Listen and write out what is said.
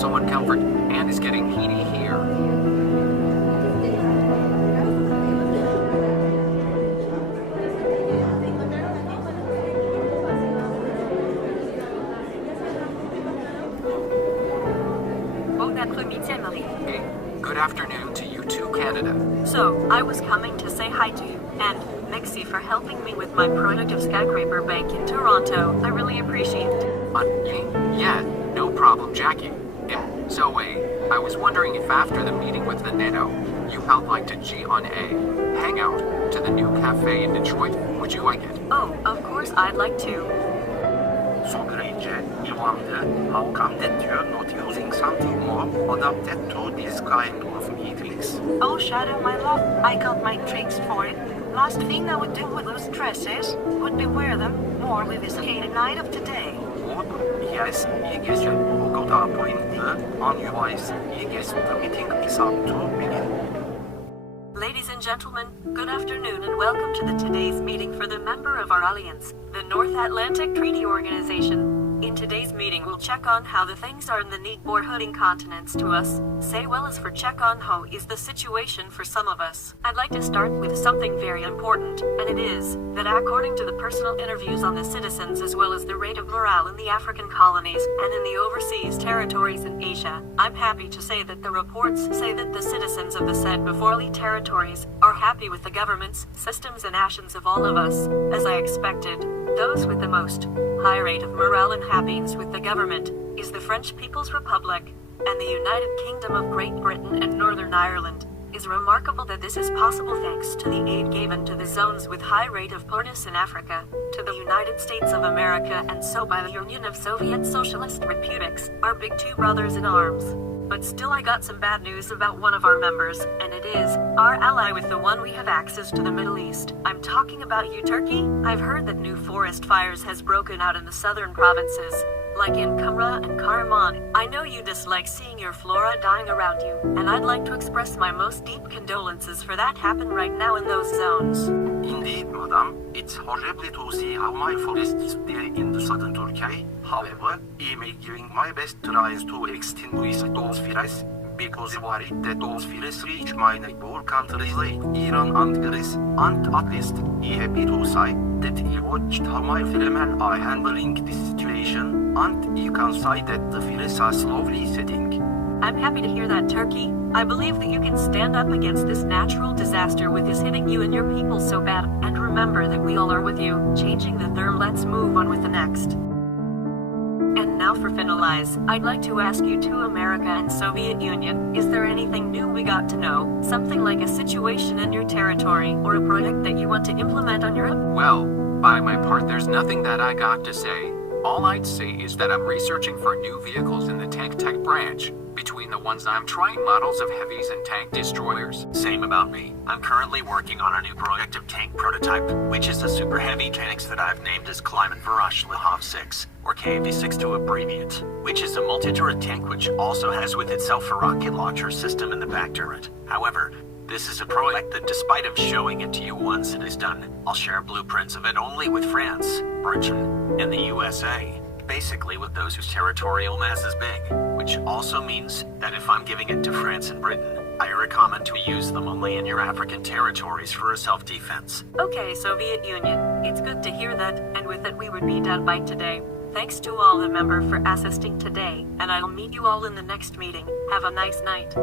so uncomfortable and is getting heaty here. Hey, good afternoon to you too, Canada. So, I was coming to say hi to you, and Mixie for helping me with my project of Skyscraper Bank in Toronto. I really appreciate it. Yeah, no problem, Jackie. So, I was wondering if after the meeting with the NATO, you would like to hang out to the new cafe in Detroit. Would you like it? Oh, of course I'd like to. So great, you wonder how come that you're not using something more adapted to this kind of meetings? Oh, Shadow, my love, I got my tricks for it. Last thing I would do with those dresses would be wear them more with this hated night of today. Good, yes, iyi gece. O kadar pointlı, unwise, iyi gece. The meeting is up to begin. Ladies and gentlemen, good afternoon and welcome to today's meeting for the member of our alliance, the North Atlantic Treaty Organization. In today's meeting, we'll check on how the things are in the neighboring continents to us, say well as for check on how is the situation for some of us. I'd like to start with something very important, and it is that according to the personal interviews on the citizens as well as the rate of morale in the African colonies and in the overseas territories in Asia, I'm happy to say that the reports say that the citizens of the said beforely territories are happy with the governments, systems and actions of all of us, as I expected. Those with the most high rate of morale and happiness with the government is the French People's Republic and the United Kingdom of Great Britain and Northern Ireland. Is remarkable that this is possible thanks to the aid given to the zones with high rate of poorness in Africa, to the United States of America and so by the Union of Soviet Socialist Republics, our big two brothers in arms. But still I got some bad news about one of our members, and it is our ally with the one we have access to the Middle East. I'm talking about you, Turkey. I've heard that new forest fires has broken out in the southern provinces, like in Kamra and Karaman. I know you dislike seeing your flora dying around you, and I'd like to express my most deep condolences for that happen right now in those zones. Indeed, madam, it's horrible to see how my forest is there in the southern Turkey. However, I'm giving my best tries to extinguish those fires, because I'm worried that those fires reach my neighbor countries like Iran and Greece, and at least I'm happy to say that I watched how my firemen are handling this situation, and you can say that the fires are slowly setting. I'm happy to hear that, Turkey. I believe that you can stand up against this natural disaster with this hitting you and your people so bad, and remember that we all are with you. Changing the term, let's move on with the next. And now for finalize, I'd like to ask you to America and Soviet Union, is there anything new we got to know? Something like a situation in your territory, or a project that you want to implement on Europe? Well, by my part, there's nothing that I got to say. All I'd say is that I'm researching for new vehicles in the tank tech branch. Between the ones I'm trying models of heavies and tank destroyers. Same about me. I'm currently working on a new project of tank prototype, which is a super heavy tanks that I've named as Countryfurries Lehov 6, or KV6 to abbreviate, which is a multi-turret tank which also has with itself a rocket launcher system in the back turret. However, this is a project that despite of showing it to you once it is done, I'll share blueprints of it only with France, Britain, and the USA. Basically with those whose territorial mass is big, which also means that if I'm giving it to France and Britain, I recommend to use them only in your African territories for a self-defense. Okay, Soviet Union, it's good to hear that, and with it we would be done by today. Thanks to all the members for assisting today, and I'll meet you all in the next meeting. Have a nice night.